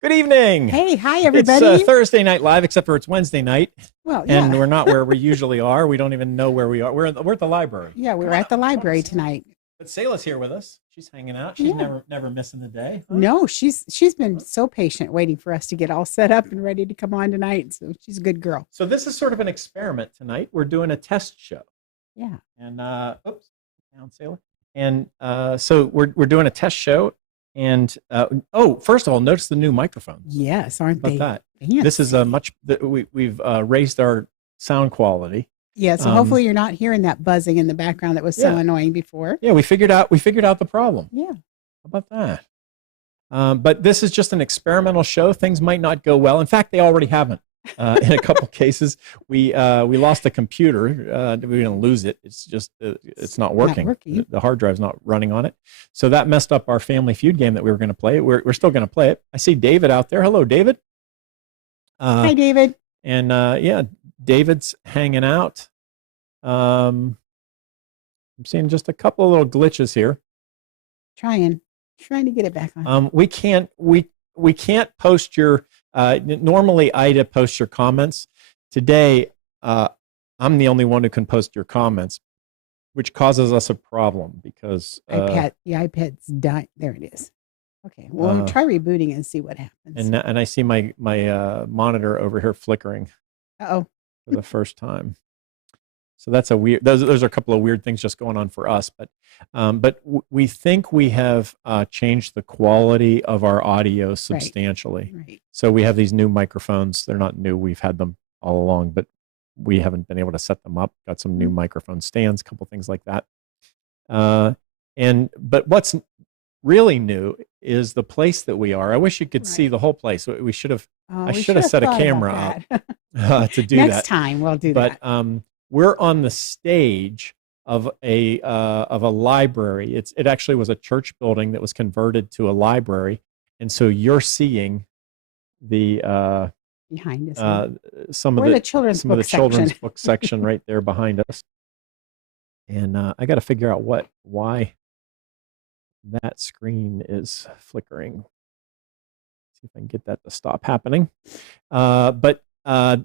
Good evening. Hey, hi It's everybody. Thursday night live, except for it's Wednesday night, Well, and yeah, we're not where we usually are. We don't even know where we are. We're at the library. yeah, we Come were on at up. the Come on library sit. tonight. But Selah's here with us. She's hanging out. She's Yeah. never missing the day. Huh? No, she's been so patient waiting for us to get all set up and ready to come on tonight. So she's a good girl. So this is sort of an experiment tonight. We're doing a test show, Yeah. and oops, down Selah. And so we're doing a test show. And first of all, notice the new microphones. Yes, aren't About they? that. Fancy. This is a much. We've raised our sound quality. Yeah, so hopefully you're not hearing that buzzing in the background that was so annoying before. Yeah, we figured out the problem. Yeah. How about that? But this is just an experimental show. Things might not go well. In fact, they already haven't. In a couple cases, we lost a computer. We didn't lose it. It's just it's not working. The hard drive's not running on it. So that messed up our Family Feud game that we were going to play. We're still going to play it. I see David out there. Hello, David. Hi, David. And yeah, David's hanging out. I'm seeing just a couple of little glitches here. Trying to get it back on. We can't post your. Normally, Ida posts your comments. Today, I'm the only one who can post your comments, which causes us a problem because the iPad's dying. There it is. Okay, well, we'll try rebooting and see what happens. And I see my monitor over here flickering. Uh-oh. For the first time. So that's a weird. Those are a couple of weird things just going on for us, but we think we have changed the quality of our audio substantially. Right. So we have these new microphones. They're not new. We've had them all along, but we haven't been able to set them up. Got some new microphone stands, a couple things like that. But what's really new is the place that we are. I wish you could see the whole place. We should have. I should have set a camera up to do that. Next time we'll do that. But we're on the stage of a library. It actually was a church building that was converted to a library, and so you're seeing the behind us. Some of the children's book section right there behind us. And I got to figure out why that screen is flickering. See if I can get that to stop happening. But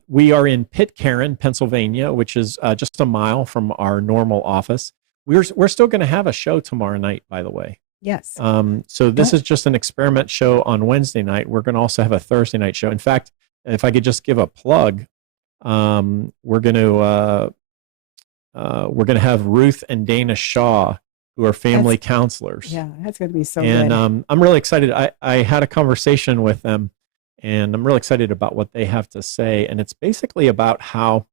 we are in Pitcairn, Pennsylvania, which is just a mile from our normal office. We're still going to have a show tomorrow night, by the way. Yes. So this is just an experiment show on Wednesday night. We're going to also have a Thursday night show. In fact, if I could just give a plug, we're going to have Ruth and Dana Shaw, who are family counselors. Yeah, that's going to be so good. And I'm really excited. I had a conversation with them, and I'm really excited about what they have to say. And it's basically about how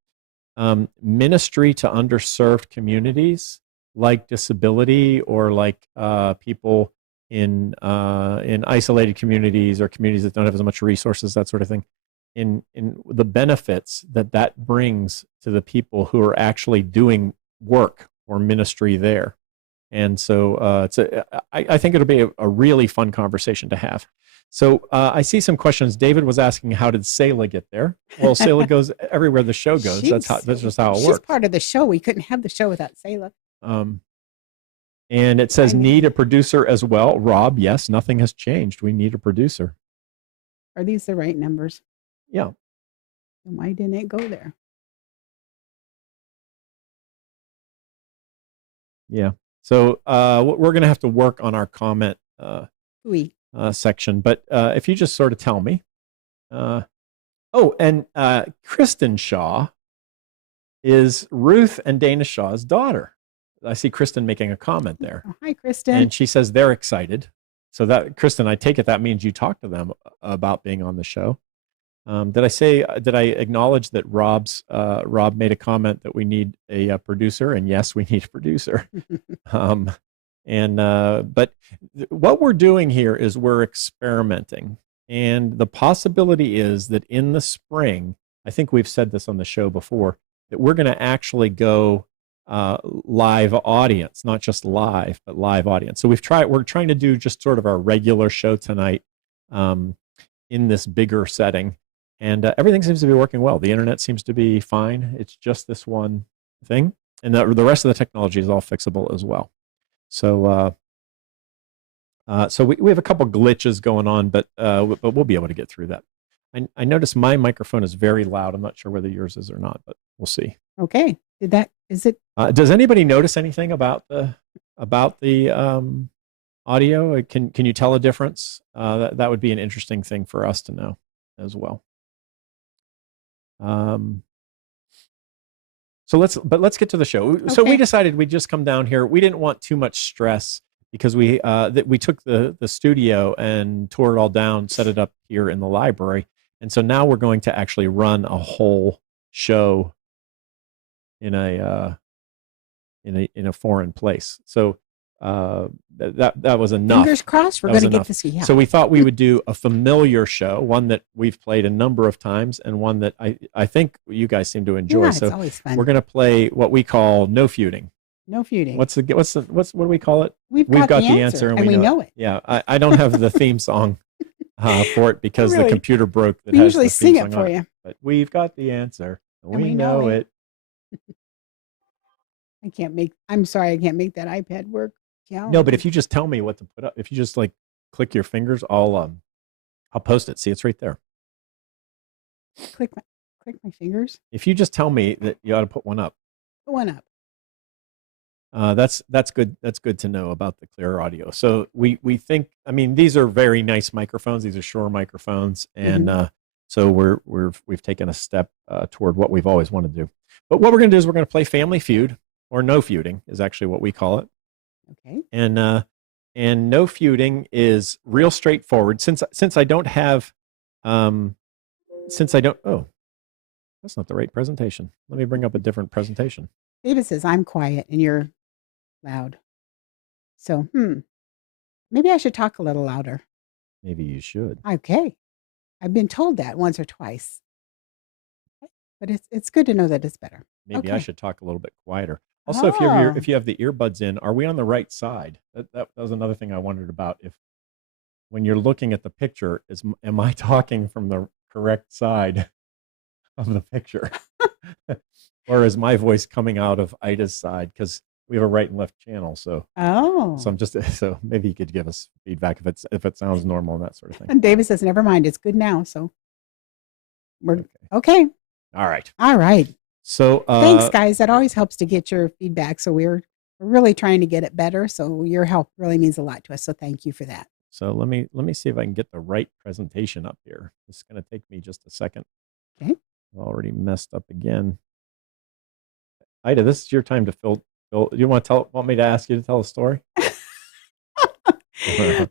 ministry to underserved communities like disability or like people in isolated communities or communities that don't have as much resources, that sort of thing, in the benefits that brings to the people who are actually doing work or ministry there. And so I think it'll be a really fun conversation to have. So I see some questions. David was asking, how did Selah get there? Well, Selah goes everywhere the show goes. That's just how it works. She's part of the show. We couldn't have the show without Selah. And it says need a producer as well. Rob, yes, nothing has changed. We need a producer. Are these the right numbers? Yeah. Why didn't it go there? Yeah. So we're going to have to work on our comment section. But if you just sort of tell me. And Kristen Shaw is Ruth and Dana Shaw's daughter. I see Kristen making a comment there. Oh, hi, Kristen. And she says they're excited. So that, Kristen, I take it that means you talked to them about being on the show. Did I acknowledge that Rob made a comment that we need a producer? And yes, we need a producer. But what we're doing here is we're experimenting. And the possibility is that in the spring, I think we've said this on the show before, that we're going to actually go live audience, not just live, but live audience. So we're trying to do just sort of our regular show tonight in this bigger setting. And everything seems to be working well. The internet seems to be fine. It's just this one thing. And the rest of the technology is all fixable as well. So So we have a couple glitches going on, but we'll be able to get through that. I noticed my microphone is very loud. I'm not sure whether yours is or not, but we'll see. Okay. Is it? Does anybody notice anything about the audio? Can you tell a difference? That would be an interesting thing for us to know as well. So let's get to the show. Okay. So we decided we'd just come down here. We didn't want too much stress because we took the studio and tore it all down, set it up here in the library, and so now we're going to actually run a whole show in a foreign place. So that was enough. Fingers crossed, we're going to get to see. Yeah. So we thought we would do a familiar show, one that we've played a number of times, and one that I think you guys seem to enjoy. Yeah, it's always fun. We're going to play what we call no feuding. No feuding. What do we call it? We've got the answer and we know it. Yeah, I don't have the theme song for it because the computer broke. We usually sing it for you. But we've got the answer. And we know it. I'm sorry, I can't make that iPad work. Yeah. No, but if you just tell me what to put up, if you just like click your fingers, I'll post it. See, it's right there. Click my fingers. If you just tell me that you ought to put one up. Put one up. That's good. That's good to know about the clear audio. So we think, I mean, these are very nice microphones. These are Shure microphones, and so we've taken a step toward what we've always wanted to do. But what we're going to do is we're going to play Family Feud, or no feuding is actually what we call it. Okay. And no feuding is real straightforward. Since I don't have, oh, that's not the right presentation. Let me bring up a different presentation. David says I'm quiet and you're loud. So, maybe I should talk a little louder. Maybe you should. Okay. I've been told that once or twice. But it's good to know that it's better. Maybe I should talk a little bit quieter. Also, if you have the earbuds in, are we on the right side? That was another thing I wondered about. If when you're looking at the picture, am I talking from the correct side of the picture? Or is my voice coming out of Ida's side? Because we have a right and left channel. So so maybe you could give us feedback if it sounds normal and that sort of thing. And David says, never mind, it's good now. So we're okay. All right. All right. So thanks, guys. That always helps to get your feedback. So we're really trying to get it better. So your help really means a lot to us. So thank you for that. So let me see if I can get the right presentation up here. It's going to take me just a second. Okay. I've already messed up again. Ida, this is your time to fill. You want me to ask you to tell a story?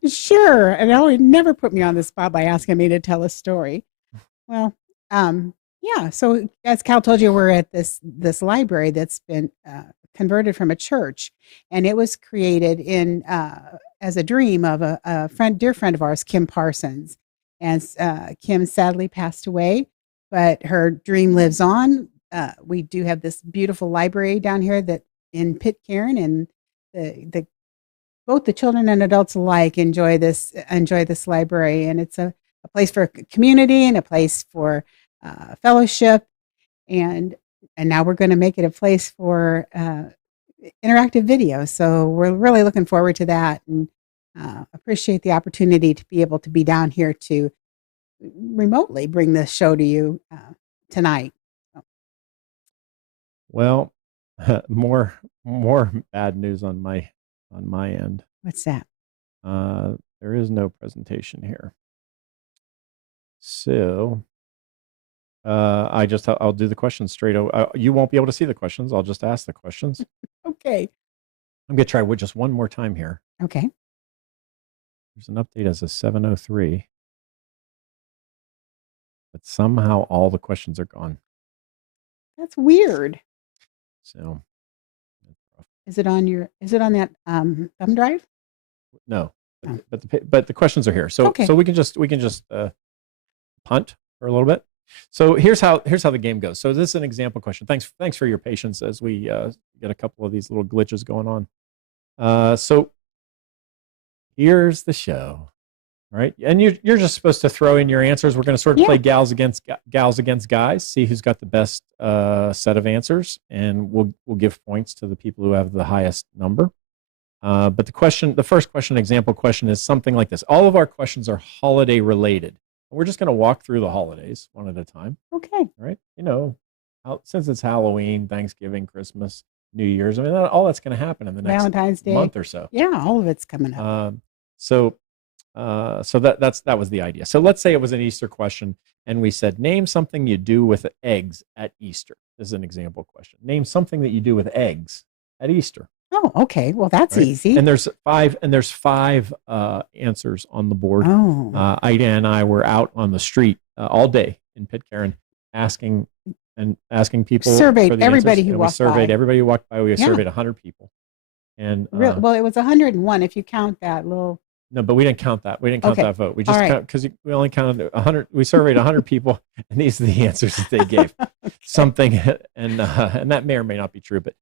Sure. And I would never put me on the spot by asking me to tell a story. Well, yeah. So as Cal told you, we're at this library that's been converted from a church, and it was created in as a dream of a dear friend of ours, Kim Parsons. And Kim sadly passed away, but her dream lives on. We do have this beautiful library down here that in Pitcairn, and both the children and adults alike enjoy this library, and it's a place for community and a place for fellowship, and now we're going to make it a place for interactive video. So we're really looking forward to that, and appreciate the opportunity to be able to be down here to remotely bring this show to you tonight. Well, more bad news on my end. What's that? There is no presentation here. So I'll do the questions straight over. You won't be able to see the questions. I'll just ask the questions. Okay. I'm going to try with just one more time here. Okay. There's an update as a 7:03. But somehow all the questions are gone. That's weird. So is it on that thumb drive? No. But the questions are here. So we can just punt for a little bit. So here's how the game goes. So this is an example question. Thanks for your patience as we get a couple of these little glitches going on. So here's the show. All right, and you're just supposed to throw in your answers. We're going to sort of play gals against guys, see who's got the best set of answers, and we'll give points to the people who have the highest number. But the first question, example question, is something like this. All of our questions are holiday related. We're just going to walk through the holidays one at a time. Okay. All right. Since it's Halloween, Thanksgiving, Christmas, New Year's, I mean, all that's going to happen in the next Valentine's Day. month or so. Yeah, all of it's coming up. So that was the idea. So let's say it was an Easter question, and we said, name something you do with eggs at Easter. This is an example question. Name something that you do with eggs at Easter. Oh, okay. Well, that's easy. And there's five answers on the board. Oh. Ida and I were out on the street all day in Pitcairn asking people. Surveyed everybody who walked by. We surveyed everybody who walked by. We surveyed 100 people. And well, it was 101 if you count that little. No, but we didn't count that. We didn't count that vote. We just because we only counted 100. We surveyed 100 people, and these are the answers that they gave. Something, and that may or may not be true, but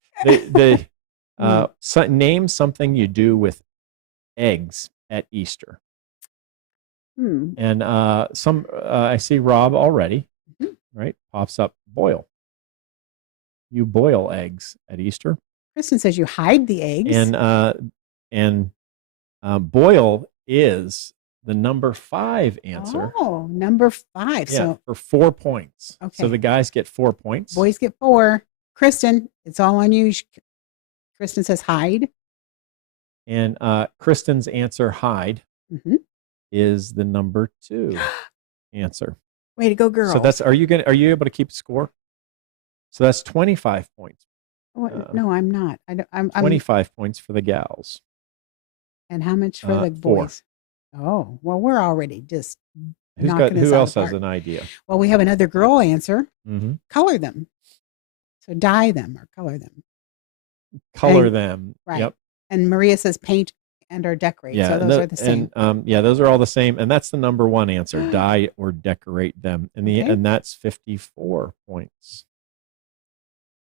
name something you do with eggs at Easter. And I see Rob already, right? Pops up, boil. You boil eggs at Easter. Kristen says you hide the eggs. And boil is the number 5 answer. Oh, number 5. Yeah, so for 4 points. Okay. So the guys get 4 points. Boys get 4. Kristen, it's all on you. Kristen says hide. And Kristen's answer, hide, is the number 2 answer. Way to go, girl. So are you able to keep score? So that's 25 points. No, I'm not. I'm 25 points for the gals. And how much for the boys? 4. Oh, well, we're already just who else has an idea? Well, we have another girl answer. Color them. So dye them or color them. Color them. Right. Yep. And Maria says paint and or decorate. Yeah, so those are the same. And those are all the same. And that's the number 1 answer. Dye or decorate them. And that's 54 points.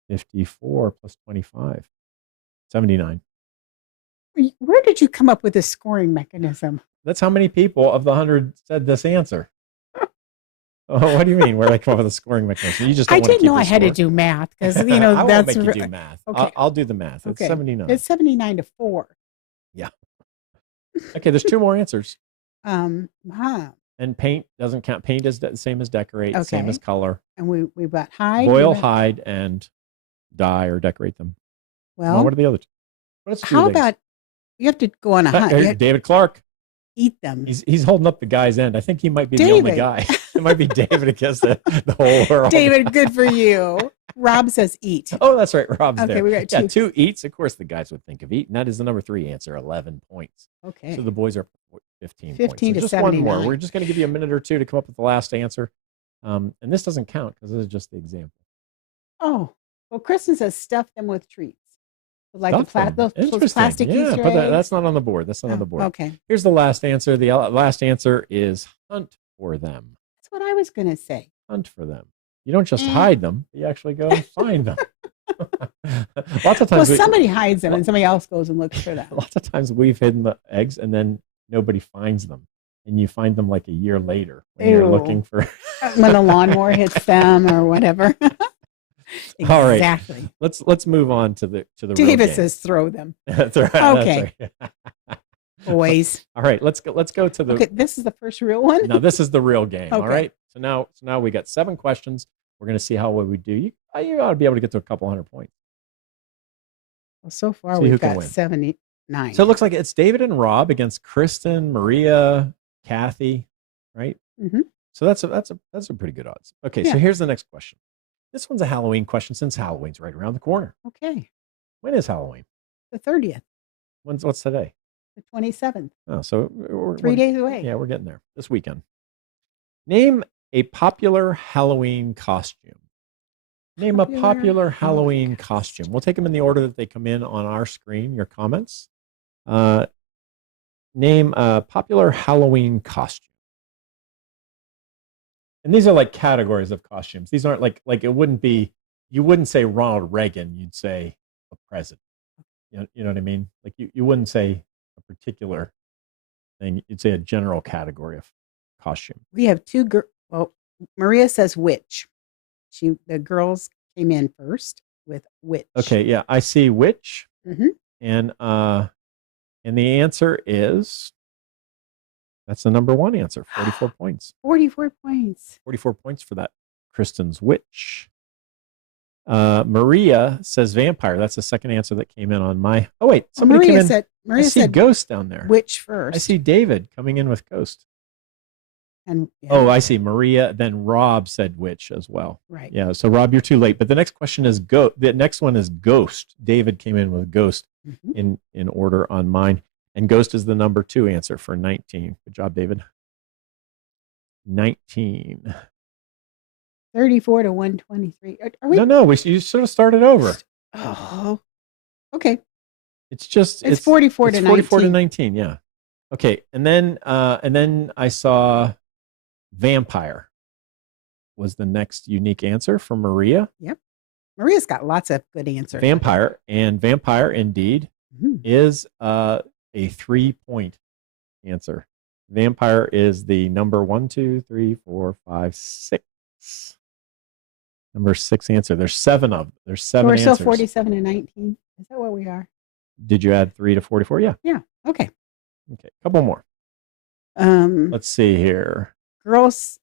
54 plus 25. 79. Where did you come up with this scoring mechanism? That's how many people of the 100 said this answer. Oh, what do you mean? Where did I come up with a scoring mechanism? You just don't I want to didn't know I had to do math because I that's won't make you do math. Okay. I'll do the math. It's 79. It's 79 to 4. Yeah. Okay, there's 2 more answers. And paint doesn't count. Paint is the same as decorate, same as color. And we've got hide. Boil, hide, and dye or decorate them. Well, what are the other 2? How about you have to go on a hunt? David Clark. Eat them. He's holding up the guy's end. I think he might be the only guy. It might be David against the whole world. David, good for you. Rob says eat. Oh, that's right. Rob's there. We got 2. Yeah, 2 eats. Of course, the guys would think of eat. And that is the number 3 answer, 11 points. Okay. So the boys are 15 points. So to just 79. 1 more. We're just going to give you a minute or 2 to come up with the last answer. And this doesn't count because this is just the example. Oh, well, Kristen says stuff them with treats. Like those plastic Easter eggs. But that's not on the board. That's not on the board. Okay. Here's the last answer. The last answer is hunt for them. That's what I was going to say. Hunt for them. You don't just hide them. You actually go and find them. Lots of times somebody hides them and somebody else goes and looks for them. Lots of times we've hidden the eggs and then nobody finds them. And you find them like a year later when you're looking for... when a lawnmower hits them or whatever. Exactly. All right. Let's move on to the real game. David says throw them. That's right. Okay. That's right. Boys. All right, let's go to the this is the first real one? No, this is the real game. Okay. All right. So now we got 7 questions. We're going to see how well we do. You ought to be able to get to a couple hundred points. Well, so far we've got 79. So it looks like it's David and Rob against Kristen, Maria, Kathy, right? So that's a pretty good odds. Okay, so here's the next question. This one's a Halloween question since Halloween's right around the corner. Okay. When is Halloween? The 30th. What's today? The 27th. Oh, so we're 3 days away. Yeah, we're getting there this weekend. Name a popular Halloween costume. Name a popular Halloween costume. We'll take them in the order that they come in on our screen, your comments. Name a popular Halloween costume. And these are like categories of costumes. These aren't like it wouldn't be, you wouldn't say Ronald Reagan, you'd say a president. You know what I mean? Like you wouldn't say a particular thing, you'd say a general category of costume. We have 2 girls. Well, Maria says witch. The girls came in first with witch. Okay, yeah, I see witch. And And the answer is, that's the number one answer, 44 points. 44 points. 44 points for that. Kristen's witch. Maria says vampire. That's the second answer that came in on my. Oh wait, somebody came in. Maria I see said ghost down there. witch first. I see David coming in with ghost. And oh, I see Maria. Then Rob said witch as well. Right. Yeah. So Rob, you're too late. But the next question is ghost. The next one is ghost. David came in with ghost in order on mine, and ghost is the number 2 answer for 19. Good job, David. 19. 34 to 123. Are we? No. You should have started over. Oh, okay. It's 44 to 19. 44 to 19. Yeah. Okay. And then I saw vampire was the next unique answer from Maria. Yep. Maria's got lots of good answers. Vampire, and vampire indeed is a 3-point answer. Vampire is the number 1, 2, 3, 4, 5, 6. Number 6 answer. There's 7 of them. There's 7 we're answers. still 47 and 19. Is that what we are? Did you add 3 to 44? Yeah. Yeah. Okay. Okay. Couple more. Let's see here. Girls.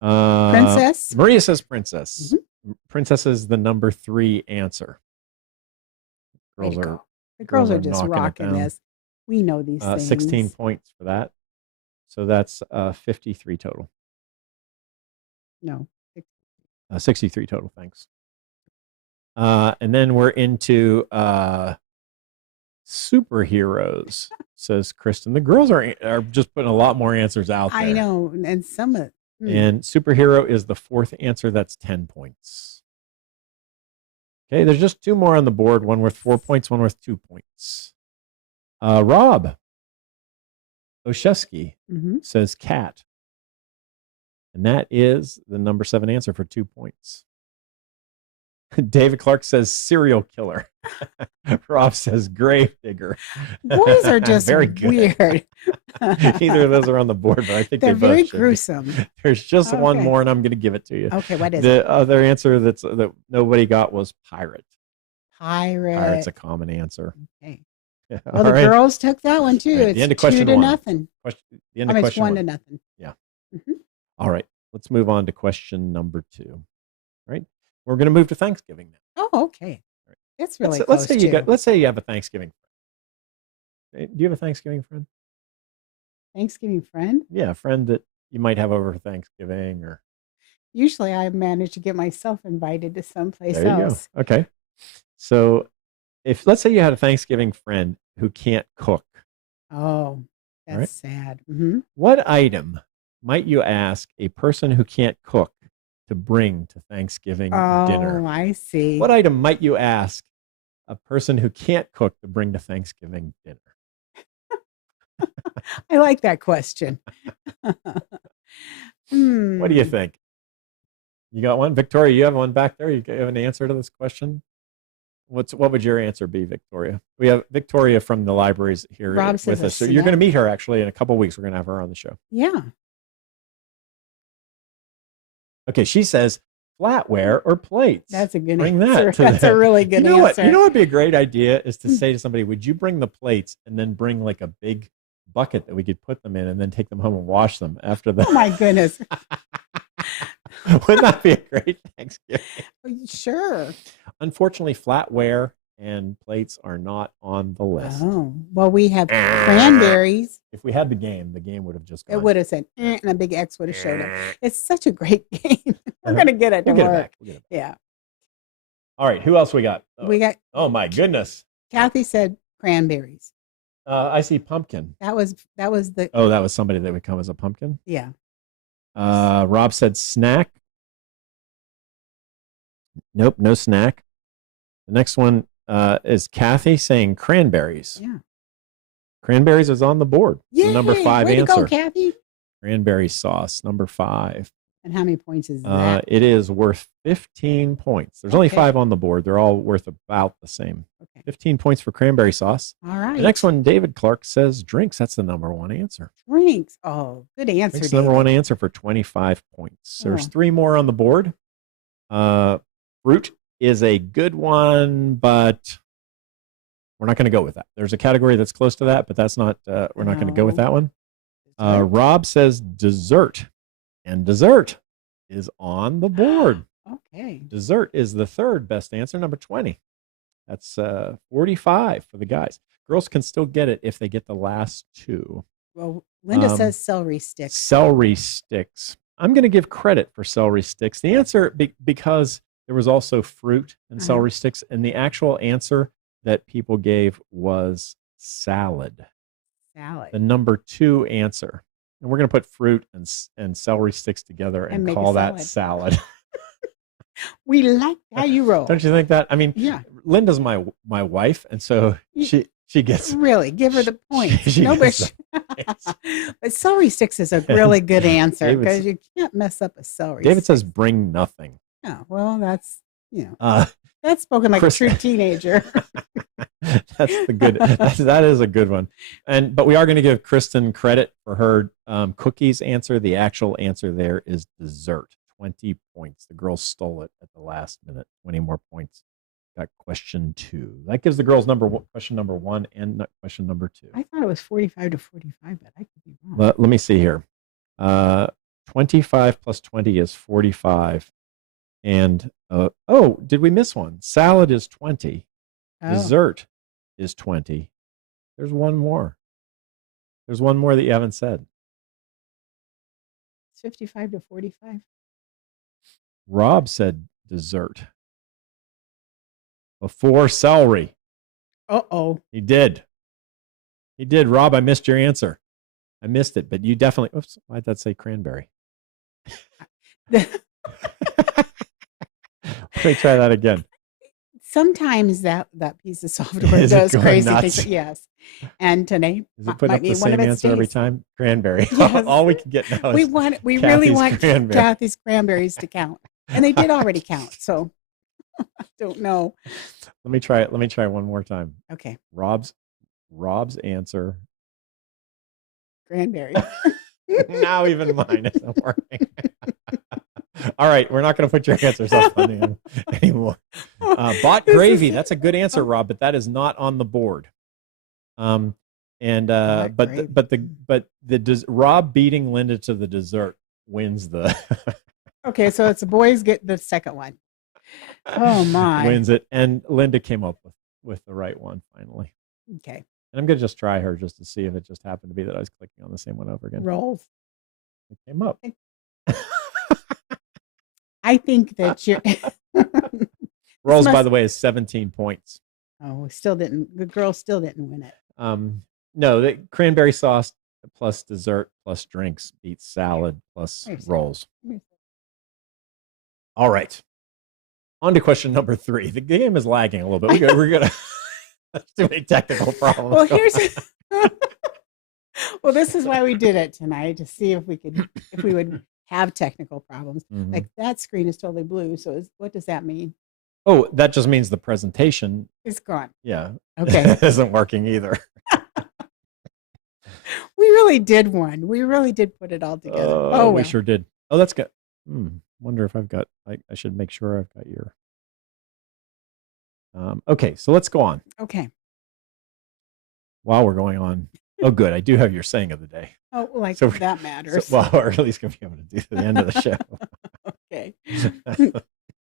Princess. Maria says princess. Princess is the number 3 answer. The girls are just rocking this. We know these things. 16 points for that. So that's 53 total. No. 63 total, thanks. And then we're into superheroes, says Kristen. The girls are just putting a lot more answers out there. I know, and some of And superhero is the 4th answer. That's 10 points. Okay, there's just 2 more on the board. One worth 4 points, one worth 2 points. Rob Oshesky says cat. And that is the number 7 answer for 2 points. David Clark says serial killer. Rob says grave digger. Boys are just very good. Weird. Neither of those are on the board, but I think they're they very both should gruesome. be. There's just one more, and I'm going to give it to you. Okay, what is the it? other answer that nobody got was pirate. Pirate's a common answer. Okay. Yeah, well, the girls took that one too. Right, It's the end of question 2 to 1. nothing. The end of it's question 1 1. to nothing. Yeah. All right. Let's move on to question number 2. Right. We're going to move to Thanksgiving now. Oh, okay. Right. It's really let's close. let's say you have a Thanksgiving friend. Do you have a Thanksgiving friend? Thanksgiving friend? Yeah, a friend that you might have over for Thanksgiving, or usually I manage to get myself invited to someplace there you else. Go. Okay. So if let's say you had a Thanksgiving friend who can't cook. Oh, that's sad. What item might you ask a person who can't cook to bring to Thanksgiving dinner? Oh, I see. What item might you ask a person who can't cook to bring to Thanksgiving dinner? I like that question. What do you think? You got one? Victoria, you have one back there? You have an answer to this question? What would your answer be, Victoria? We have Victoria from the libraries here with us. So you're going to meet her actually in a couple of weeks. We're going to have her on the show. Yeah. Okay, she says flatware or plates. That's a good bring answer. That to That's a really good answer. You know what would be a great idea is to say to somebody, would you bring the plates and then bring like a big bucket that we could put them in and then take them home and wash them after that? Oh my goodness. Wouldn't that be a great Thanksgiving? Sure. Unfortunately, flatware and plates are not on the list. Oh, well, we have cranberries. If we had the game would have just gone. It would have said, and a big X would have showed up. It's such a great game. We're going to get it to work. We'll get it back. Yeah. All right. Who else we got? We got. Oh my goodness. Kathy said cranberries. I see pumpkin. That was the. Oh, that was somebody that would come as a pumpkin? Yeah. Rob said snack. Nope, no snack. The next one is Kathy saying cranberries. Yeah. Cranberries is on the board. Yeah. Number 5 Way answer. To go, Kathy. Cranberry sauce, number 5. And how many points is that? It is worth 15 points. There's only 5 on the board. They're all worth about the same. Okay. 15 points for cranberry sauce. All right. The next one, David Clark says drinks. That's the number 1 answer. Drinks. Oh, good answer. Drinks, number 1 answer for 25 points. There's 3 more on the board. Fruit is a good one, but we're not going to go with that. There's a category that's close to that, but that's not. We're not going to go with that one. Rob says dessert, and dessert is on the board. Okay. Dessert is the third best answer, number 20. That's 45 for the guys. Girls can still get it if they get the last two. Well, Linda says celery sticks. Celery sticks. I'm going to give credit for celery sticks. The answer, because there was also fruit and celery sticks, and the actual answer that people gave was salad. Salad. The number 2 answer. And we're going to put fruit and celery sticks together and call that salad. We like how you roll. Don't you think that? I mean, yeah. Linda's my wife, and so she gets really give her the points. No, but celery sticks is a really good answer because you can't mess up a celery. David says bring nothing. Yeah, well, that's that's spoken like a true teenager. That's the good. That is a good one. But we are going to give Kristen credit for her cookies answer. The actual answer there is dessert. 20 points. The girls stole it at the last minute. 20 more points. Got question 2. That gives the girls question number 1 and question number 2. I thought it was 45 to 45, but I could be wrong. Let me see here. 25 plus 20 is 45. And did we miss one? Salad is 20. Dessert is 20. There's one more. There's one more that you haven't said. It's 55 to 45. Rob said dessert before celery. He did. Rob, I missed your answer. I missed it, but you definitely. Oops, why'd that say cranberry? Let me try that again. Sometimes that piece of software does crazy things. Yes. And today does it put up the same answer every time? Cranberry. Yes. All we can get now is we really want Kathy's cranberries to count. And they did already count. So I don't know. Let me try it. Let me try one more time. Okay. Rob's answer. Cranberry. Now even mine isn't working. All right, we're not going to put your answers up on anymore. Bought gravy. That's a good answer, Rob, but that is not on the board. Rob beating Linda to the dessert wins the. Okay, so it's the boys get the second one. Oh my! Wins it, and Linda came up with the right one finally. Okay. And I'm going to just try her just to see if it just happened to be that I was clicking on the same one over again. Rolls. It came up. I think that you're. Rolls, by the way, is 17 points. Oh, the girl still didn't win it. No, the cranberry sauce plus dessert plus drinks beats salad plus rolls. All right. On to question number 3. The game is lagging a little bit. We're gonna too many technical problems. Well, this is why we did it tonight, to see if we would have technical problems. Mm-hmm. Like that screen is totally blue. So what does that mean? Oh, that just means the presentation is gone. Yeah. Okay. It isn't working either. We really did one. We really did put it all together. We sure did. Oh, that's good. Wonder if I've got, I should make sure I've got your. Okay, so let's go on. Okay. While we're going on. Oh, good. I do have your saying of the day. Oh, like so, that matters. So, or at least going to be able to do to the end of the show. Okay.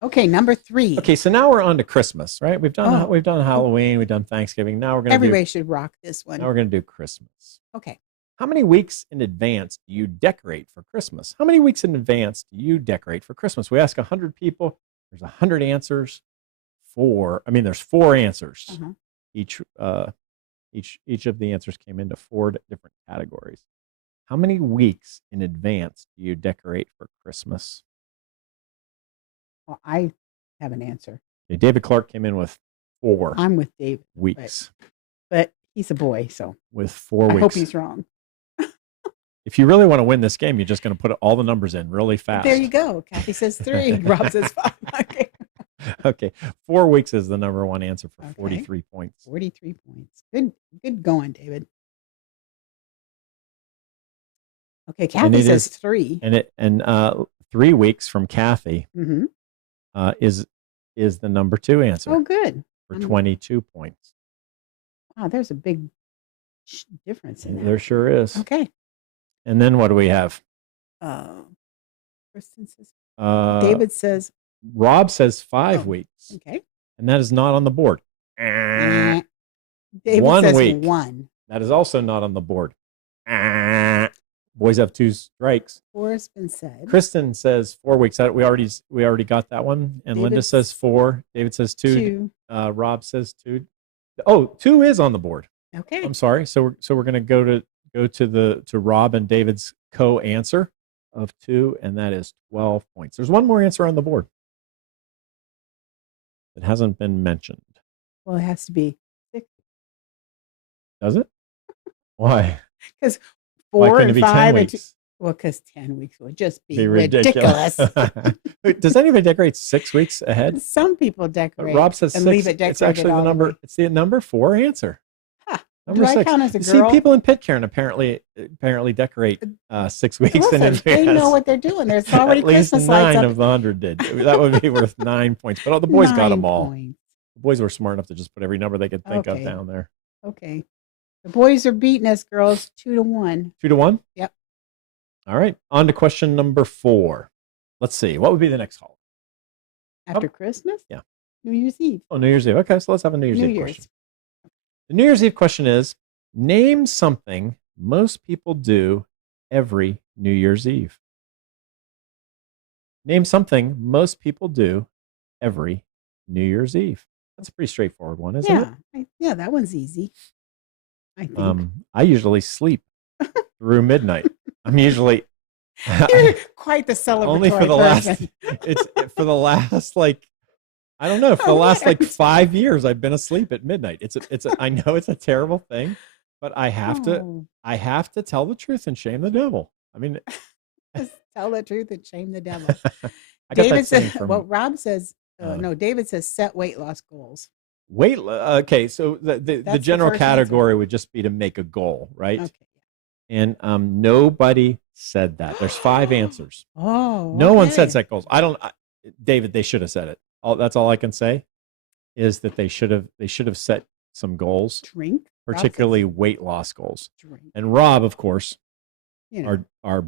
Okay, number 3. Okay, so now we're on to Christmas, right? We've done Halloween, we've done Thanksgiving. Now we're going to everybody should rock this one. Now we're going to do Christmas. Okay. How many weeks in advance do you decorate for Christmas? How many weeks in advance do you decorate for Christmas? We ask 100 people. There's 100 answers. There's 4 answers. Uh-huh. Each of the answers came into 4 different categories. How many weeks in advance do you decorate for Christmas? Well, I have an answer. Okay, David Clark came in with 4. I'm with David. Weeks. But he's a boy, so. With 4 weeks. I hope he's wrong. If you really want to win this game, you're just going to put all the numbers in really fast. There you go. Kathy says 3. Rob says 5. Okay. Okay. 4 weeks is the number 1 answer for 43 points. 43 points. Good going, David. Okay, Kathy says 3. And 3 weeks from Kathy is the number 2 answer. Oh, good. For 22 points. Oh, there's a big difference in that. There sure is. Okay. And then what do we have? Kristen says, David says, Rob says 5 weeks. okay. And that is not on the board. David 1 says week. 1. That is also not on the board. Boys have 2 strikes. 4 has been said. Kristen says 4 weeks. We already got that one. And Linda says 4. David says 2. Rob says 2. Oh, 2 is on the board. Okay. I'm sorry. So we're going to go to Rob and David's co-answer of 2, and that is 12 points. There's one more answer on the board that hasn't been mentioned. Well, it has to be 6. Does it? Why? Because 4 and 5 and 2. Well, because 10 weeks would just be ridiculous. Does anybody decorate 6 weeks ahead? Some people decorate. Rob says and 6. Leave it decorated. It's actually the number. It's the number 4 answer. Huh. Number 6. I count as a girl? See, people in Pitcairn apparently decorate 6 weeks in advance. They know what they're doing. There's already At least Christmas 9 lights up. of the 100 did. That would be worth 9 points. But the boys got them all. Points. The boys were smart enough to just put every number they could think of down there. Okay. The boys are beating us, girls, 2-1. 2-1? Yep. All right. On to question number 4. Let's see. What would be the next call? After Christmas? Yeah. New Year's Eve. Oh, New Year's Eve. Okay, so let's have a New Year's Eve question. The New Year's Eve question is, name something most people do every New Year's Eve. Name something most people do every New Year's Eve. That's a pretty straightforward one, isn't it? Yeah, that one's easy. I think. I usually sleep through midnight. I'm usually You're quite the celebratory only for the person. it's for the last I don't know, for the last 5 years I've been asleep at midnight. I know it's a terrible thing, but I have to tell the truth and shame the devil. I mean, just tell the truth and shame the devil. I got David that saying says, from, well, Rob says, David says set weight loss goals. Okay, so the general category would just be to make a goal, right? Okay. And nobody said that. There's 5 answers. Oh, no one said set goals. David, they should have said it. That's all I can say is that they should have set some goals. Drink, particularly weight loss goals. Drink. And Rob, of course, our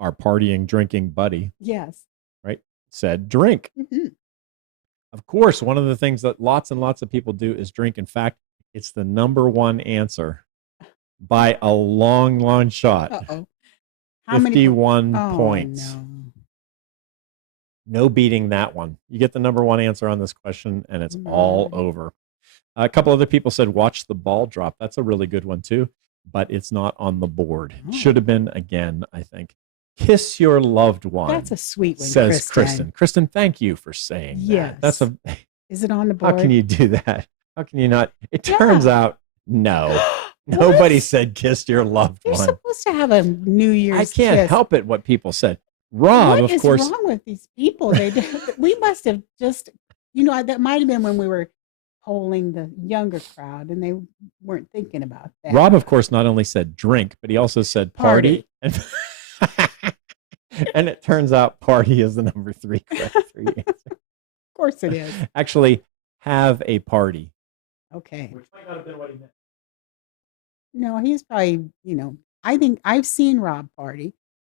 partying drinking buddy. Yes. Right. Said drink. Mm-hmm. Of course, one of the things that lots and lots of people do is drink. In fact, it's the number 1 answer by a long, long shot. Uh-oh. 51 points. No. No beating that one. You get the number 1 answer on this question, and it's all over. A couple other people said watch the ball drop. That's a really good one too, but it's not on the board. Oh. Should have been again, I think. Kiss your loved one. That's a sweet one, says Kristen. Kristen, thank you for saying that. Yes. Is it on the board? How can you do that? How can you not? It turns out, no. Nobody said kiss your loved one. You're supposed to have a New Year's I can't kiss. help it what people said. Rob, what of course. What is wrong with these people? We must have just, that might have been when we were polling the younger crowd and they weren't thinking about that. Rob, of course, not only said drink, but he also said party. And it turns out party is the number 3 correct answer. Of course it is. Actually, have a party. Okay. Which might not have been what he meant. No, he's probably, I think I've seen Rob party.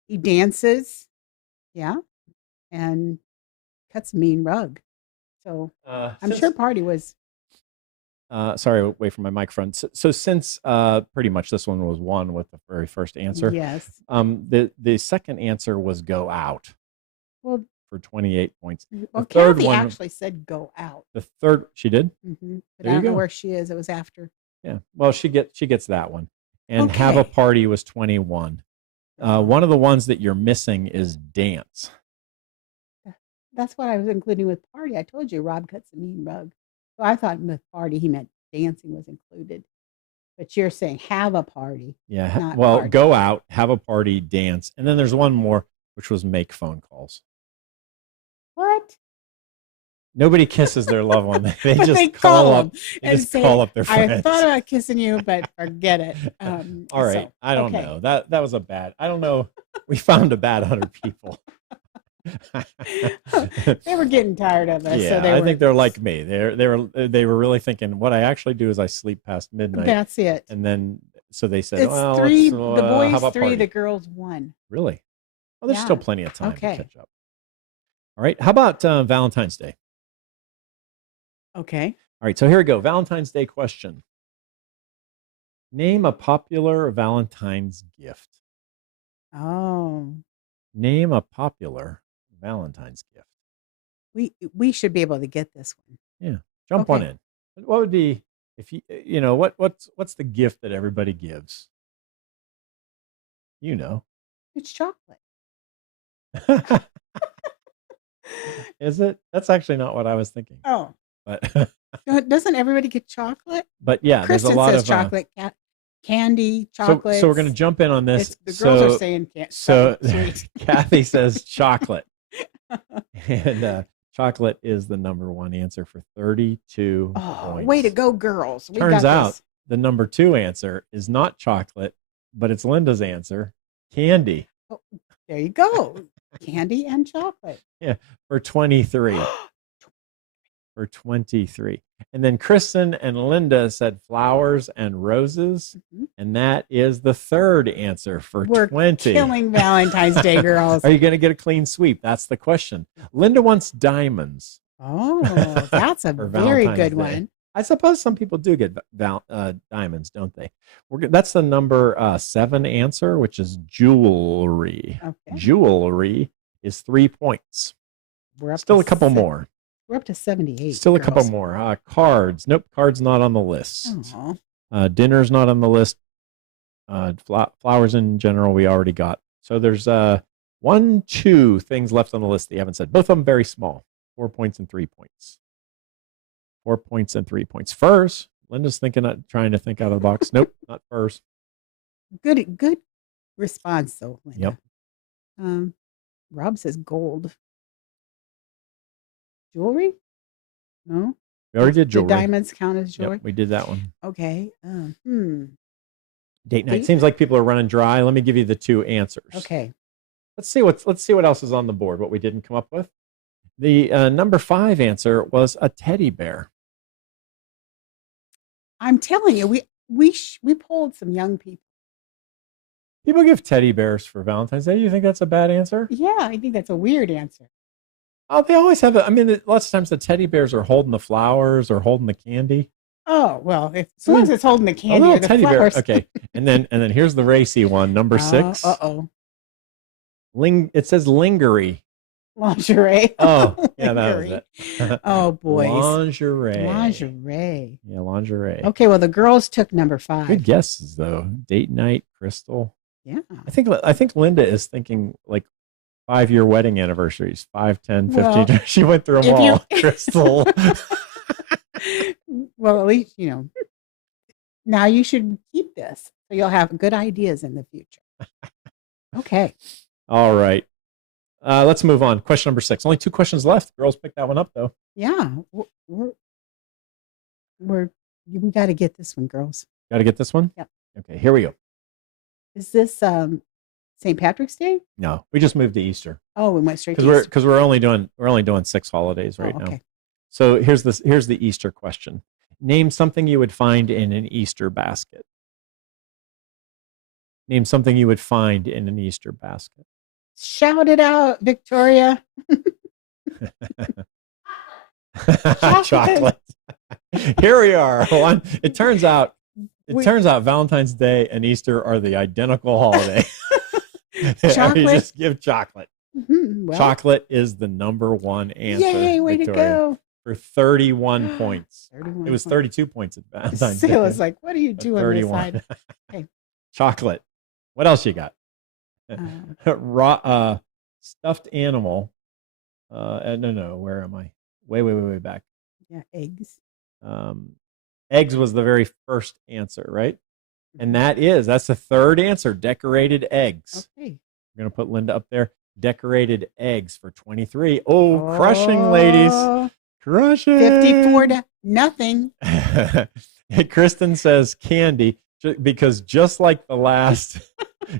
He dances. Yeah. And cuts a mean rug. So I'm sure party was. Sorry, away from my microphone. So since pretty much this one was won with the very first answer. Yes. The second answer was go out. Well, for 28 points. Well, Kathy actually said go out. The third, she did? Mm-hmm. But I don't know where she is. It was after. Yeah. Well, she gets that one. And have a party was 21. One of the ones that you're missing is dance. That's what I was including with party. I told you Rob cuts a mean rug. So I thought with party he meant dancing was included. But you're saying have a party. Yeah. Well, party. Go out, have a party, dance. And then there's one more, which was make phone calls. What? Nobody kisses their loved one. They just call up. They just call up their friends. I thought about kissing you, but forget it. All right. I don't know. That was a bad. I don't know. We found a bad 100 people. They were getting tired of us. Yeah, so they I were, think they're like me. They were really thinking what I actually do is I sleep past midnight, That's it. and then so they said, It's well, three. let's, The how boys about 3, party? the girls 1. Really? Well, there's still Yeah. plenty of time to Okay. catch up. All right. How about Valentine's Day? Okay. All right. So here we go. Valentine's Day question. Name a popular Valentine's gift. Oh, Name a popular Valentine's gift. we should be able to get this one. Yeah. Jump on in. What would be if you know what's the gift that everybody gives? You know. It's chocolate. Is it? That's actually not what I was thinking. Oh, But doesn't everybody get chocolate? but yeah, Kristen there's a lot says of chocolate, candy, chocolate. So we're going to jump in on this. The girls are saying so. Sweet. Kathy says chocolate, and chocolate is the number one answer for 32 points. Way to go, girls! Turns out the number 2 answer is not chocolate, but it's Linda's answer, candy. Oh, there you go, candy and chocolate. Yeah, for 23. For 23. And then Kristen and Linda said flowers and roses. Mm-hmm. And that is the 3rd answer for We're 20. Killing Valentine's Day, girls. Are you going to get a clean sweep? That's the question. Linda wants diamonds. Oh, that's a for very Valentine's good Day. one. I suppose some people do get diamonds, don't they? That's the number 7 answer, which is jewelry. Okay. Jewelry is 3 points. We're up Still to a couple more. We're up to 78. Still a girls. couple more. Cards. Nope, cards not on the list. Aw. Dinner's not on the list. Flowers in general, we already got. So there's 1, 2 things left on the list that you haven't said. Both of them very small. 4 points and 3 points. 4 points and 3 points. Furs. Linda's trying to think out of the box. Nope, not furs. Good response, though, Linda. Yep. Rob says gold. Jewelry? No. We already did jewelry. The diamonds count as jewelry? Yep, we did that one. Okay. Date night. Seems like people are running dry. Let me give you the 2 answers. Okay. Let's see what else is on the board, what we didn't come up with. The number 5 answer was a teddy bear. I'm telling you, we polled some young people. People give teddy bears for Valentine's Day. You think that's a bad answer? Yeah, I think that's a weird answer. Oh, they always have I mean, lots of times the teddy bears are holding the flowers or holding the candy. Oh, well, as long as it's holding the candy or the teddy flowers. bear. Okay. And then here's the racy one, number 6. Uh-oh. It says lingerie. Lingerie. Oh, yeah, that was it. Oh, boys. Lingerie. Yeah, lingerie. Okay, well, the girls took number 5. Good guesses, though. Date night, Crystal. Yeah. I think Linda is thinking like 5-year wedding anniversaries, 5, 10, 15. She went through them all. Crystal. Well, at least, now you should keep this so you'll have good ideas in the future. Okay. All right. Let's move on. Question number 6. Only 2 questions left. Girls picked that one up, though. Yeah. We got to get this one, girls. Got to get this one? Yep. Okay, here we go. Is this St. Patrick's Day? No, we just moved to Easter. Oh, we went straight to Easter. Because we're only doing 6 holidays right now. So here's the Easter question. Name something you would find in an Easter basket. Name something you would find in an Easter basket. Shout it out, Victoria. Chocolate. Here we are. It turns out Valentine's Day and Easter are the identical holiday. Chocolate. You just give chocolate. Mm-hmm. Well, chocolate is the number 1 answer. Yay, way Victoria, to go. For 31 points. 31 it was 32 points at Valentine's Day. Day. It was like, what are you doing? 31. Okay. Chocolate. What else you got? Stuffed animal. No. Where am I? Way back. Yeah, eggs. Eggs was the very first answer, right? And that's the 3rd answer. Decorated eggs. Okay. We're gonna put Linda up there. Decorated eggs for 23. Oh, crushing, ladies. Crushing. 54-0. Kristen says candy because just like the last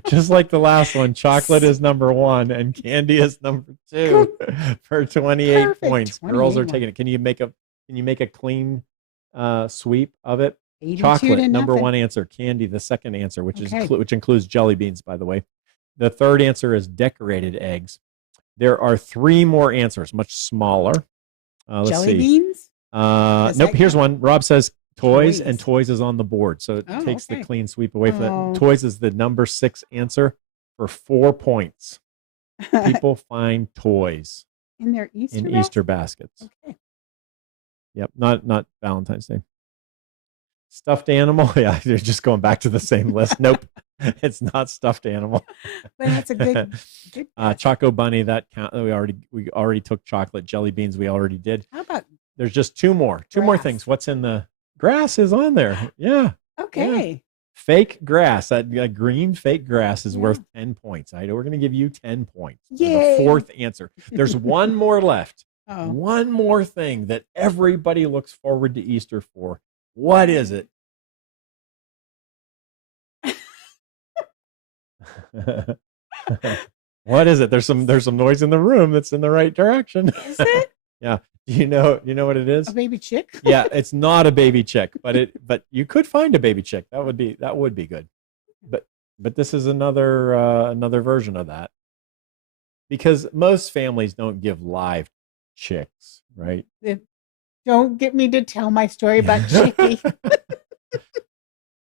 Just like the last one, chocolate is number 1 and candy is number 2 for 28 Perfect. points. 28 Girls are taking it. Can you make a clean sweep of it? 82 Chocolate, to number nothing. 1 answer. Candy, the second answer, which Okay. which includes jelly beans, by the way. The third answer is decorated eggs. There are 3 more answers, much smaller. Let's Jelly see. beans? Nope. Here's one. Rob says toys, and Toys. toys is on the board, so it takes the clean sweep away from that. Toys is the number 6 answer for 4 points. People find toys in their Easter baskets. Okay. Yep. Not Valentine's Day. Stuffed animal. Yeah, you're just going back to the same list. Nope. It's not stuffed animal. But that's a good Choco bunny, that count. We already took chocolate. Jelly beans we already did. How about there's just 2 more. Two more things. What's in the grass is on there. Yeah. Okay. Yeah. Fake grass. That green fake grass is worth 10 points. We're going to give you 10 points. Yay. The 4th answer. There's one more left. Oh. One more thing that everybody looks forward to Easter for. What is it? What is it? There's some noise in the room that's in the right direction. Is it? Yeah. Do you know what it is? A baby chick? Yeah, it's not a baby chick, but you could find a baby chick. That would be good. But this is another version of that. Because most families don't give live chicks, right? Don't get me to tell my story about Chicky.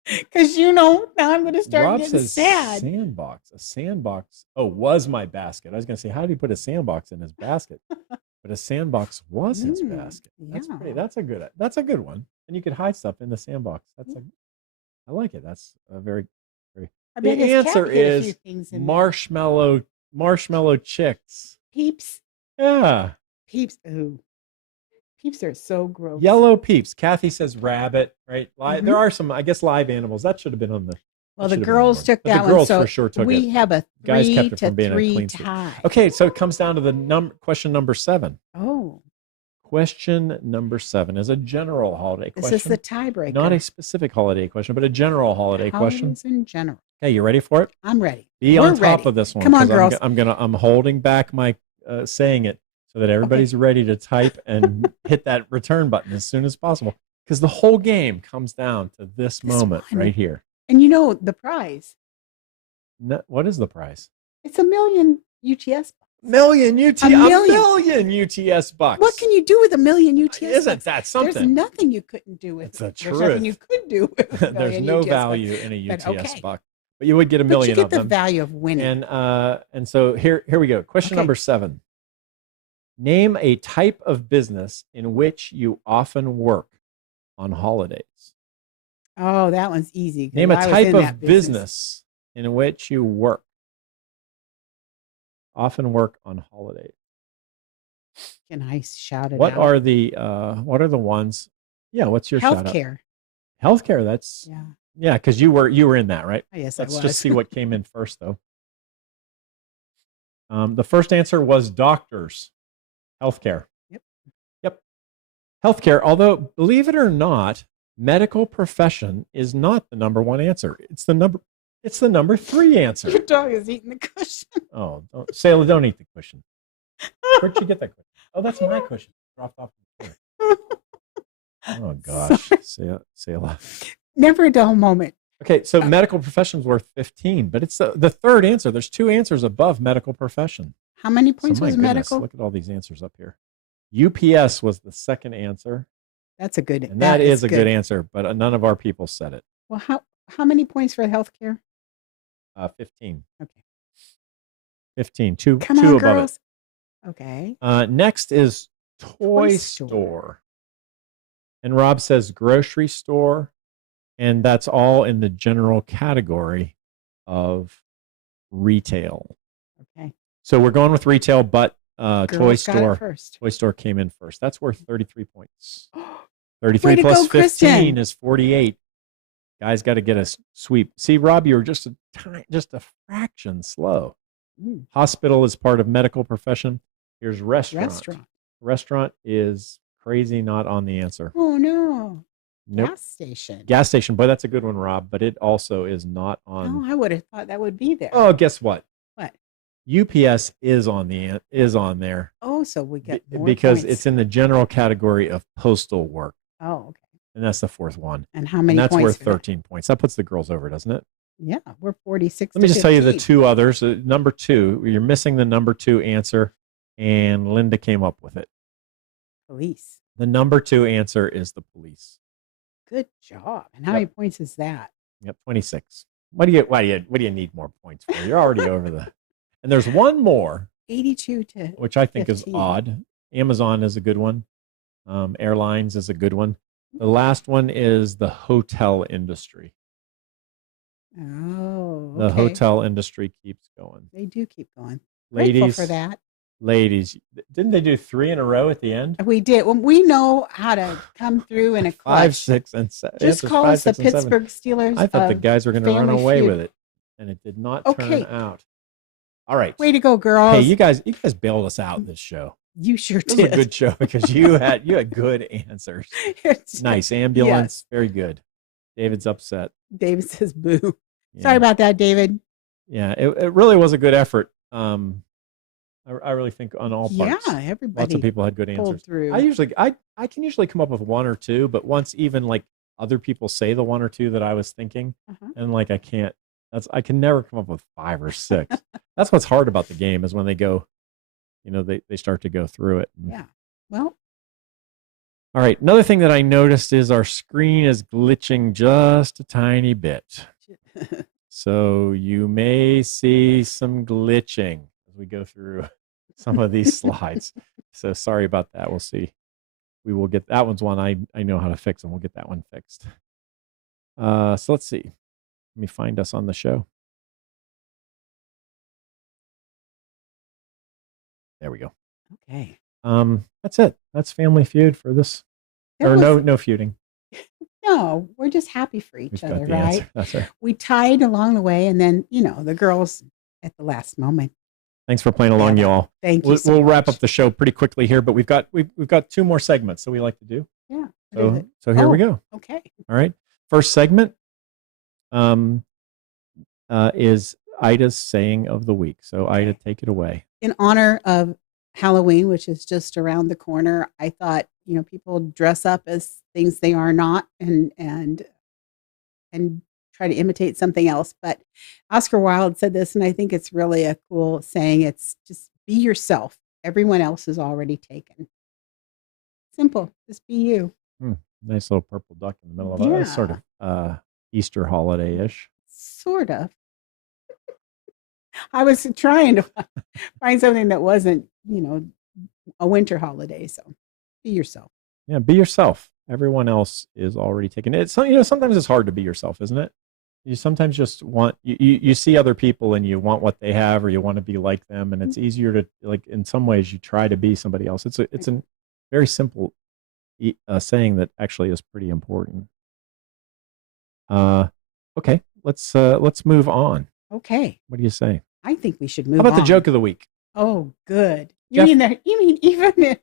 Because now I'm going to start Rob getting says sad. Sandbox. A sandbox. Oh, was my basket. I was going to say, how do you put a sandbox in his basket? But a sandbox was his basket. That's yeah. pretty. That's a good one. And you could hide stuff in the sandbox. I like it. That's a very, very. The answer is marshmallow chicks. Peeps. Yeah. Peeps. Ooh. Peeps are so gross. Yellow peeps. Kathy says rabbit, right? There are some, I guess, live animals. That should have been on the. Well, the girls took that one. The girls so for sure took we it. have a 3 Guys kept it to from being 3 a clean tie. sweep. Okay, so it comes down to the question number 7. Oh. Question number 7 is a general holiday question. This is the tiebreaker. Not a specific holiday question, but a general holiday question. In general. Okay, you ready for it? I'm ready. Be on top of this one. Come on, girls. I'm holding back my saying it so that everybody's ready to type and hit that return button as soon as possible. Because the whole game comes down to this moment right here. And the prize. No, what is the prize? It's $1 million UTS. A million UTS bucks. What can you do with $1 million UTS? Isn't that something? There's nothing you couldn't do with it. There's nothing you could do with it. There's no value in a UTS buck. But you would get $1 million of them. But you get the value of winning. And so here we go. Question number 7. Name a type of business in which you often work on holidays. Oh, that one's easy. Name a type of business in which you often work on holidays. Can I shout it what out? Are the ones? Yeah, what's your shout out? Healthcare. That's yeah, because you were in that, right? Yes, Let's just see what came in first, though. The first answer was doctors. Healthcare. Yep. Healthcare. Although, believe it or not, medical profession is not the number 1 answer. It's the number 3 answer. Your dog is eating the cushion. Oh, Sayla, don't eat the cushion. Where'd you get that cushion? Oh, that's my cushion. Dropped off the floor. Oh gosh, Sayla. Never a dull moment. Okay, so medical profession's worth 15, but it's the third answer. There's 2 answers above medical profession. How many points was medical? Look at all these answers up here. UPS was the second answer. That's a good. And that is a good answer, but none of our people said it. Well, how many points for healthcare? 15. Okay. 15. Two Come on, above girls. it. Okay. Next is toy store. And Rob says grocery store. And that's all in the general category of retail. Okay. So we're going with retail, but toy store. Toy store came in first. That's worth 33 points. 33 plus 15 is 48. Guys got to get a sweep. See, Rob, you were just a fraction slow. Hospital is part of medical profession. Here's restaurant. Restaurant is crazy not on the answer. Oh, no. Nope. Gas station. Gas station. Boy, that's a good one, Rob. But it also is not on. Oh, I would have thought that would be there. Oh, guess what? What? UPS is on there. Oh, so we get more because points. it's in the general category of postal work. Oh, okay. And that's the fourth one. And how many and that's points? Worth 13 points. That puts the girls over, doesn't it? Yeah, we're 46. Let me just tell you the two others. Number 2, you're missing the number 2 answer, and Linda came up with it. Police. The number 2 answer is the police. Good job. And how many points is that? Yep, 26. What do you need more points for? You're already over the. And there's one more. 82 to which I think 15. is odd. Amazon is a good one. Airlines is a good one. The last one is the hotel industry. Oh, okay. The hotel industry keeps going. They do keep going. Ladies, Grateful for that. Ladies, didn't they do 3 in a row at the end? We did. Well, we know how to come through in a clutch. 5, 6, and 7. Just call us the Pittsburgh Steelers. I thought the guys were going to run away Feud. with it, and it did not turn out. All right. Way to go, girls. Hey, you guys bailed us out in this show. You sure did. This was a good show because you had good answers. Nice ambulance. Yes. Very good. David's upset. David says boo. Yeah. Sorry about that, David. Yeah, it really was a good effort. I really think on all parts. Yeah, everybody. Lots of people had good answers. Through. I can usually come up with 1 or 2, but once even like other people say the 1 or 2 that I was thinking, and like I can never come up with 5 or 6. That's what's hard about the game is when they go, they start to go through it. Yeah. Well. All right. Another thing that I noticed is our screen is glitching just a tiny bit. So you may see some glitching as we go through some of these slides. So sorry about that. We'll see. We will get that one's one I know how to fix, and we'll get that one fixed. So let's see. Let me find us on the show. There we go. Okay. That's it. That's Family Feud for this. No feuding. No, we're just happy for each other, right? Answer. That's right. We tied along the way, and then the girls at the last moment. Thanks for playing along, y'all. Thank you. We'll wrap up the show pretty quickly here, but we've got 2 more segments that we like to do. Yeah. So here we go. Okay. All right. First segment is Ida's saying of the week. So Ida, take it away. In honor of Halloween, which is just around the corner, I thought people dress up as things they are not, and try to imitate something else. But Oscar Wilde said this, and I think it's really a cool saying. It's just be yourself. Everyone else is already taken. Simple. Just be you. Nice little purple duck in the middle of it. That's sort of Easter holiday-ish. Sort of. I was trying to find something that wasn't, a winter holiday. So be yourself. Yeah, be yourself. Everyone else is already taken. It's sometimes it's hard to be yourself, isn't it? You sometimes just want you see other people and you want what they have, or you want to be like them, and it's easier to, like, in some ways you try to be somebody else. It's a very simple saying that actually is pretty important. Okay, let's move on. Okay. What do you say? I think we should move on. How about the joke of the week? Oh, good. You mean even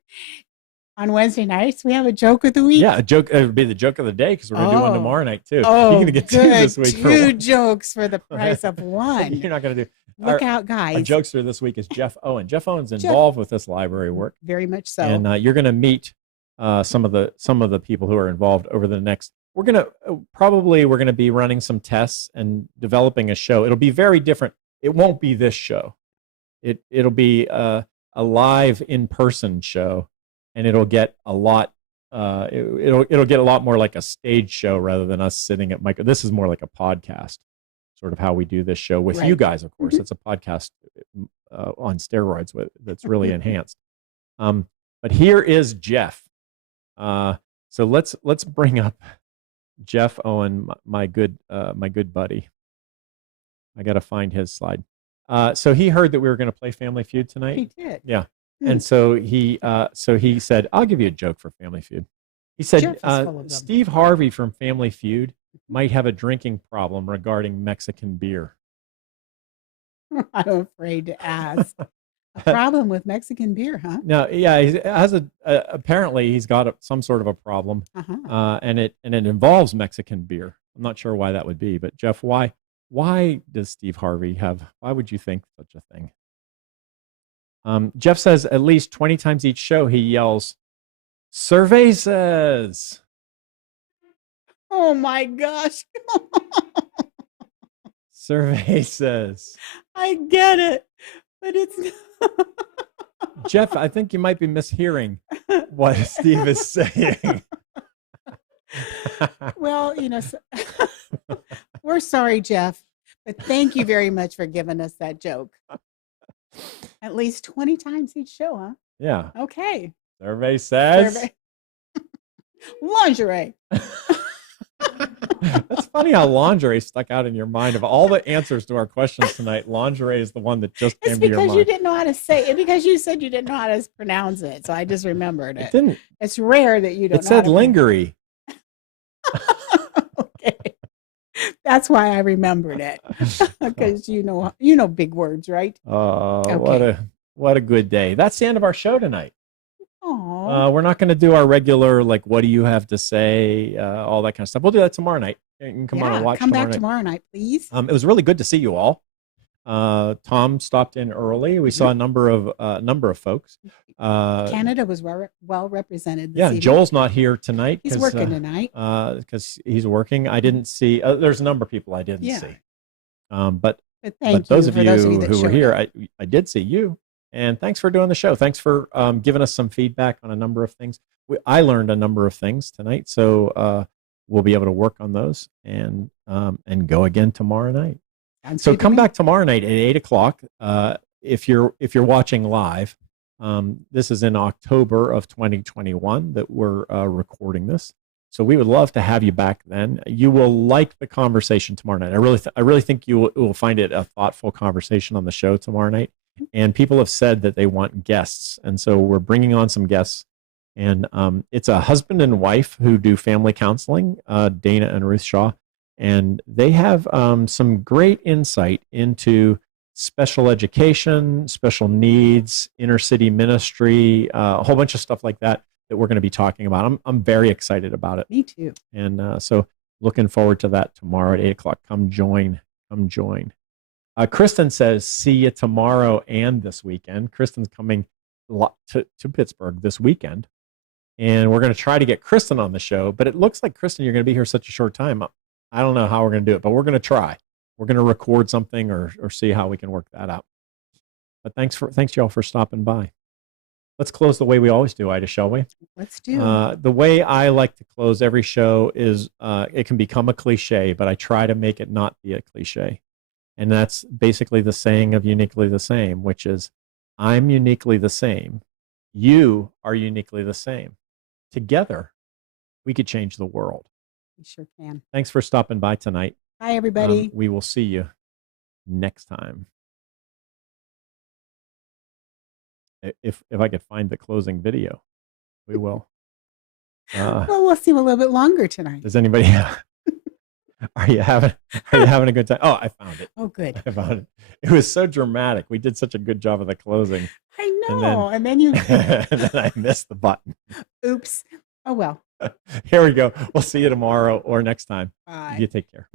on Wednesday nights we have a joke of the week? Yeah, a joke. It would be the joke of the day because we're gonna do one tomorrow night too. Oh, you're gonna get 2 this week. 2 jokes for the price of 1. You're not gonna do. Look out, guys. Our jokester this week is Jeff Owen. Jeff Owen's involved with this library work. Very much so. And you're gonna meet some of the people who are involved over the next. We're gonna be running some tests and developing a show. It'll be very different. It won't be this show. It'll be a live in-person show, and it'll get a lot. It'll get a lot more like a stage show rather than us sitting at micro. This is more like a podcast, sort of how we do this show with you guys. Of course, it's a podcast on steroids that's really enhanced. But here is Jeff. So let's bring up Jeff Owen, my good buddy. I got to find his slide. So he heard that we were going to play Family Feud tonight. He did. Yeah. And so he said, I'll give you a joke for Family Feud. He said, Steve Harvey from Family Feud might have a drinking problem regarding Mexican beer. I'm afraid to ask. A problem with Mexican beer, huh? No, yeah, he has apparently he's got some sort of a problem, Uh-huh. and it involves Mexican beer. I'm not sure why that would be, but Jeff, why does Steve Harvey have? Why would you think such a thing? Jeff says at least 20 times each show he yells, "Survey says." Oh my gosh. Survey says. I get it, but it's Jeff, I think you might be mishearing what Steve is saying. Well, we're sorry, Jeff, but thank you very much for giving us that joke. At least 20 times each show, huh? Yeah. Okay. Survey says. Lingerie. That's funny how lingerie stuck out in your mind. Of all the answers to our questions tonight, lingerie is the one that just came to your mind. It's because you didn't know how to say it, because you said you didn't know how to pronounce it. So I just remembered it. It didn't. It's rare that you don't It said lingerie. Okay. That's why I remembered it. Because you know big words, right? Okay. What a good day. That's the end of our show tonight. We're not going to do our regular, like, what do you have to say, all that kind of stuff. We'll do that tomorrow night. You can come on and watch. Come back tomorrow night, please. It was really good to see you all. Tom stopped in early. We saw a number of folks. Canada was well represented this evening. Joel's not here tonight. He's working tonight. Because he's working. I didn't see. There's a number of people I didn't see. But those of you who were here, I did see you. And thanks for doing the show. Thanks for giving us some feedback on a number of things. I learned a number of things tonight, so we'll be able to work on those and go again tomorrow night. So come back tomorrow night at 8:00. If you're watching live, this is in October of 2021 that we're recording this. So we would love to have you back then. You will like the conversation tomorrow night. I really think you will find it a thoughtful conversation on the show tomorrow night. And people have said that they want guests. And so we're bringing on some guests. And it's a husband and wife who do family counseling, Dana and Ruth Shaw. And they have some great insight into special education, special needs, inner city ministry, a whole bunch of stuff like that we're going to be talking about. I'm very excited about it. Me too. And so looking forward to that tomorrow at 8:00. Come join. Kristen says, see you tomorrow and this weekend. Kristen's coming to Pittsburgh this weekend. And we're going to try to get Kristen on the show. But it looks like, Kristen, you're going to be here such a short time. I don't know how we're going to do it, but we're going to try. We're going to record something or see how we can work that out. But thanks y'all for stopping by. Let's close the way we always do, Ida, shall we? Let's do. The way I like to close every show is it can become a cliche, but I try to make it not be a cliche. And that's basically the saying of Uniquely the Same, which is, I'm uniquely the same. You are uniquely the same. Together, we could change the world. We sure can. Thanks for stopping by tonight. Bye, everybody. We will see you next time. If I could find the closing video, we will. Well, we'll see a little bit longer tonight. Does anybody? Are you having a good time? Oh, I found it. Oh, good. I found it. It was so dramatic. We did such a good job of the closing. I know. And then you. And then I missed the button. Oops. Oh, well. Here we go. We'll see you tomorrow or next time. Bye. You take care.